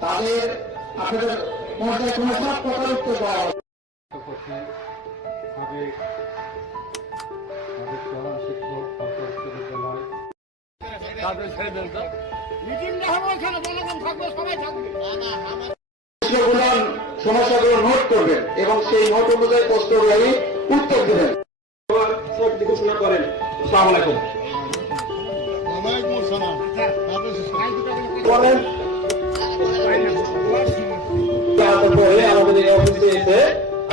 তাদের আপনাদের পর্যায়ে কোনো সব কথার উত্তর দেওয়া হবে। সমস্যাগুলো নোট করবেন এবং সেই নোট অনুযায়ী প্রশ্ন অনুযায়ী উত্তর দেবেন। ঘোষণা করেন। সালাম আলাইকুম। বলেন।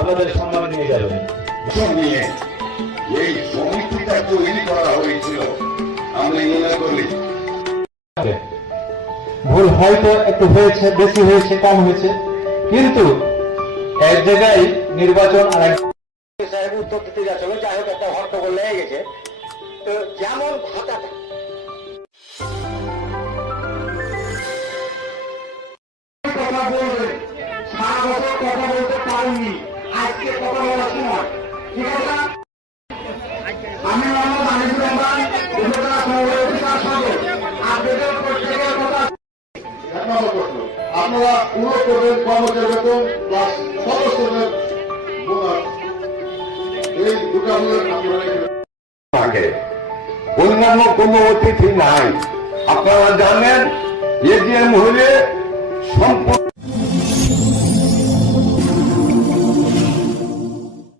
আমাদের সম্মান নিয়ে যাবেন এই সমিতিটা তৈরি করা হয়েছিল মনে করি ভুল হয়তো একটু হয়েছে, বেশি হয়েছে, কম হয়েছে। কিন্তু এক জায়গায় নির্বাচন আর উত্তর দিতে যাচ্ছিল, যাই হোক, একটা হট্টগোল লেগে গেছে। তো যেমন ভাতাটা পারেননি আজকে কথা বলার সময় ঠিক আছে? আমি মোহাম্মদ আনিসুর রহমান আপনারা অনুরোধ করবেন কর্মচারী বেতন প্লাস সদস্যদের এই দুটা অন্যান্য কোনো অতিথি নাই। আপনারা জানেন এজিএম হলে সম্পূর্ণ